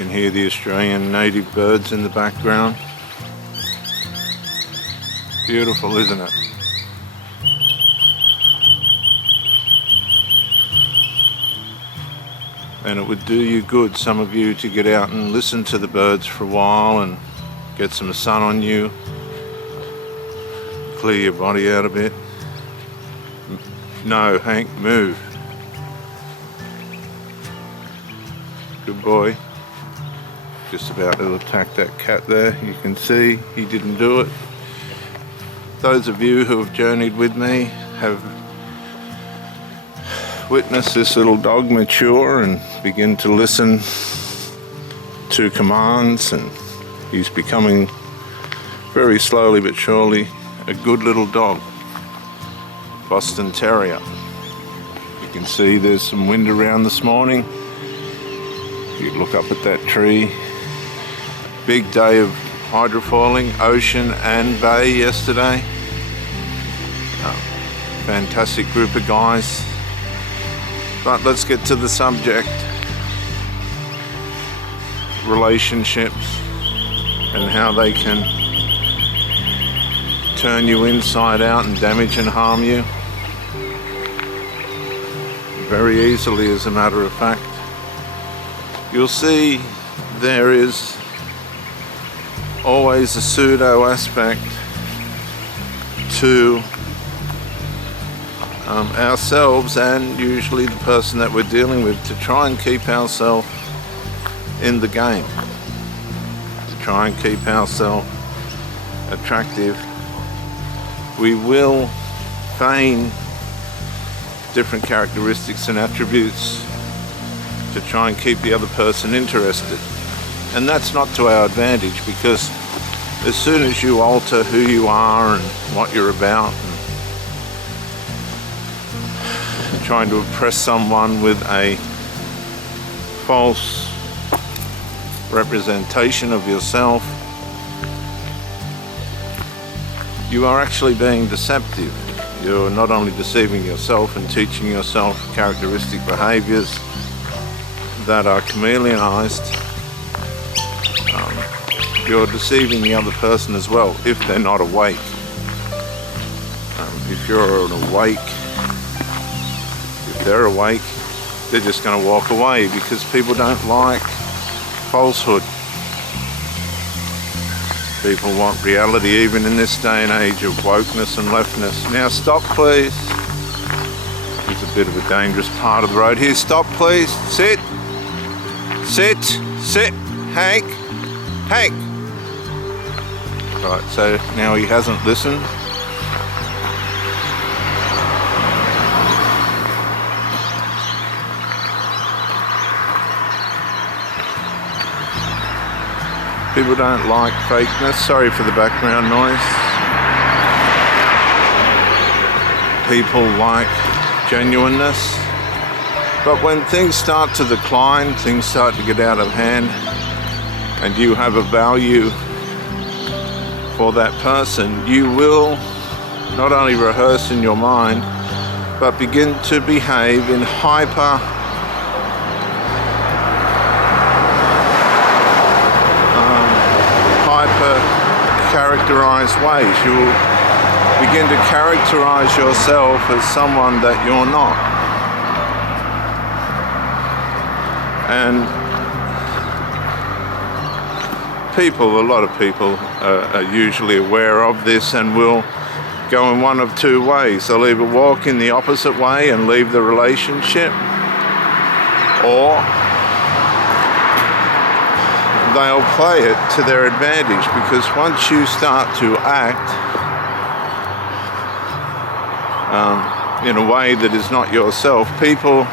can hear the Australian native birds in the background. Beautiful, isn't it? And it would do you good, some of you, to get out and listen to the birds for a while and get some sun on you, clear your body out a bit. No, Hank, move. Good boy. Just about to attack that cat there. You can see he didn't do it. Those of you who have journeyed with me have witnessed this little dog mature and begin to listen to commands, and he's becoming very slowly but surely a good little dog. Boston Terrier. You can see there's some wind around this morning. You look up at that tree. Big day of hydrofoiling, ocean and bay yesterday. Fantastic group of guys. But let's get to the subject. Relationships and how they can turn you inside out and damage and harm you. Very easily, as a matter of fact. You'll see there is always a pseudo aspect to ourselves, and usually the person that we're dealing with, to try and keep ourselves in the game, to try and keep ourselves attractive. We will feign different characteristics and attributes to try and keep the other person interested. And that's not to our advantage, because as soon as you alter who you are and what you're about, and trying to impress someone with a false representation of yourself, you are actually being deceptive. You're not only deceiving yourself and teaching yourself characteristic behaviors that are chameleonized, you're deceiving the other person as well, if they're not awake. If they're awake, they're just going to walk away, because people don't like falsehood. People want reality, even in this day and age of wokeness and leftness. Now stop, please. It's a bit of a dangerous part of the road here. Stop, please. Sit. Sit. Sit. Hank. Hank. Right, so now he hasn't listened. People don't like fakeness. Sorry for the background noise. People like genuineness. But when things start to decline, things start to get out of hand, and you have a value for that person, you will not only rehearse in your mind, but begin to behave in hyper characterized ways. You will begin to characterize yourself as someone that you're not. And a lot of people are usually aware of this and will go in one of two ways. They'll either walk in the opposite way and leave the relationship, or they'll play it to their advantage, because once you start to act in a way that is not yourself, people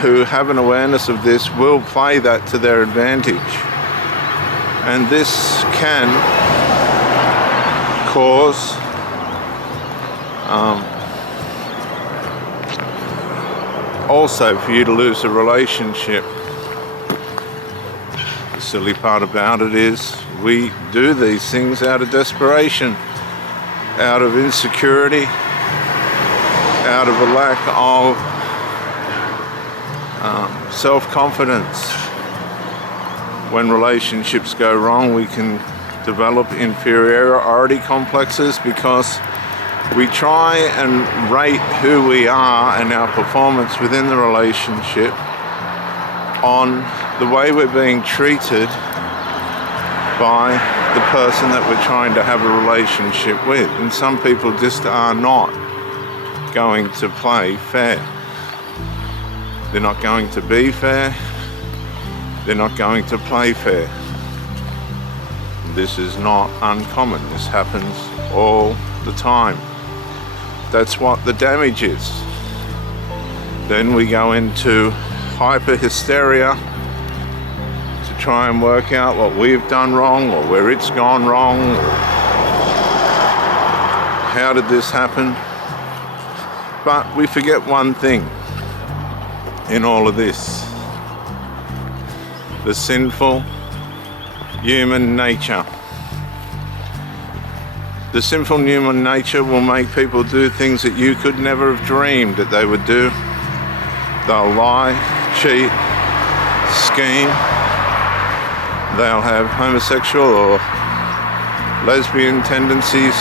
who have an awareness of this will play that to their advantage. And this can cause also for you to lose a relationship. The silly part about it is we do these things out of desperation, out of insecurity, out of a lack of self-confidence. when relationships go wrong, we can develop inferiority complexes because we try and rate who we are and our performance within the relationship on the way we're being treated by the person that we're trying to have a relationship with. And some people just are not going to play fair. They're not going to be fair. They're not going to play fair. This is not uncommon. This happens all the time. That's what the damage is. Then we go into hyper-hysteria to try and work out what we've done wrong or where it's gone wrong. How did this happen? But we forget one thing in all of this. The sinful human nature. The sinful human nature will make people do things that you could never have dreamed that they would do. They'll lie, cheat, scheme. They'll have homosexual or lesbian tendencies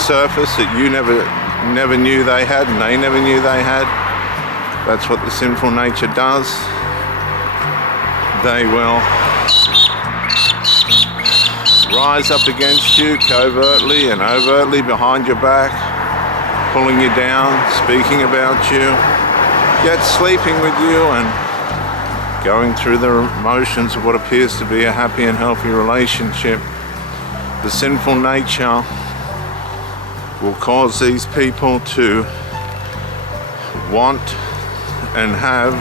surface that you never knew they had, and they never knew they had. That's what the sinful nature does. They will rise up against you covertly and overtly behind your back, pulling you down, speaking about you, yet sleeping with you and going through the motions of what appears to be a happy and healthy relationship. The sinful nature will cause these people to want and have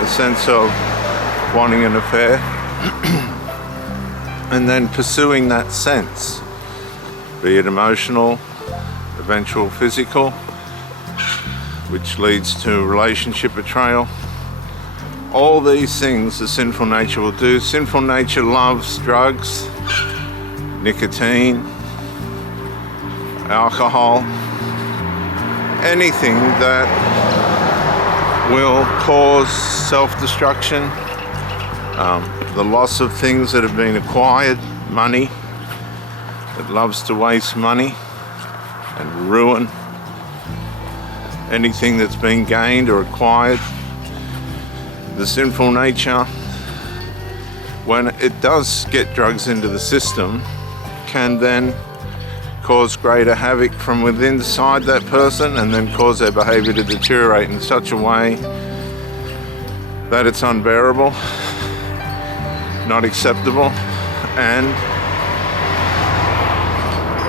a sense of wanting an affair and then pursuing that sense, be it emotional, eventual physical, which leads to relationship betrayal. All these things the sinful nature will do. Sinful nature loves drugs, nicotine, alcohol, anything that will cause self-destruction, the loss of things that have been acquired, money. It loves to waste money and ruin anything that's been gained or acquired. The sinful nature, when it does get drugs into the system, can then cause greater havoc from within inside that person and then cause their behavior to deteriorate in such a way that it's unbearable, not acceptable, and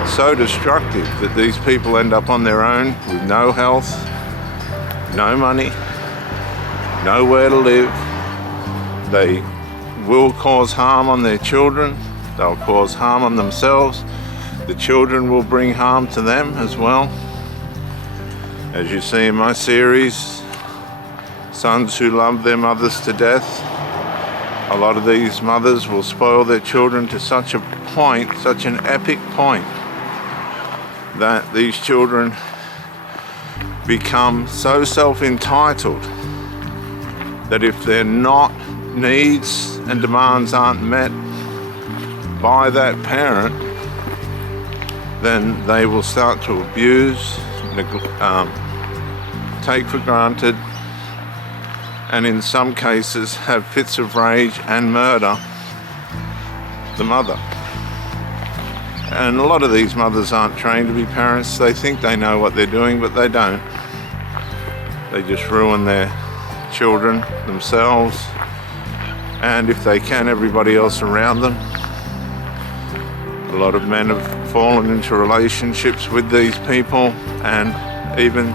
so destructive that these people end up on their own with no health, no money, nowhere to live. They will cause harm on their children. They'll cause harm on themselves. The children will bring harm to them as well. As you see in my series, sons who love their mothers to death. A lot of these mothers will spoil their children to such a point, such an epic point, that these children become so self-entitled that if their needs and demands aren't met by that parent, then they will start to abuse, take for granted, and in some cases have fits of rage and murder the mother. And a lot of these mothers aren't trained to be parents. They think they know what they're doing, but they don't. They just ruin their children, themselves, and if they can, everybody else around them. A lot of men have fallen into relationships with these people and even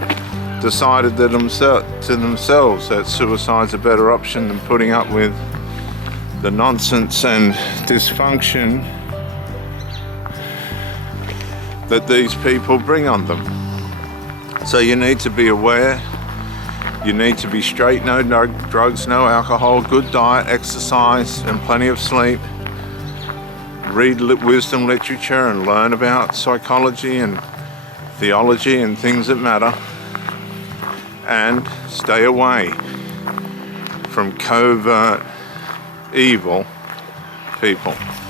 decided that to themselves that suicide's a better option than putting up with the nonsense and dysfunction that these people bring on them. So you need to be aware. You need to be straight, no drugs, no alcohol, good diet, exercise, and plenty of sleep. Read wisdom literature and learn about psychology and theology and things that matter. And stay away from covert evil people.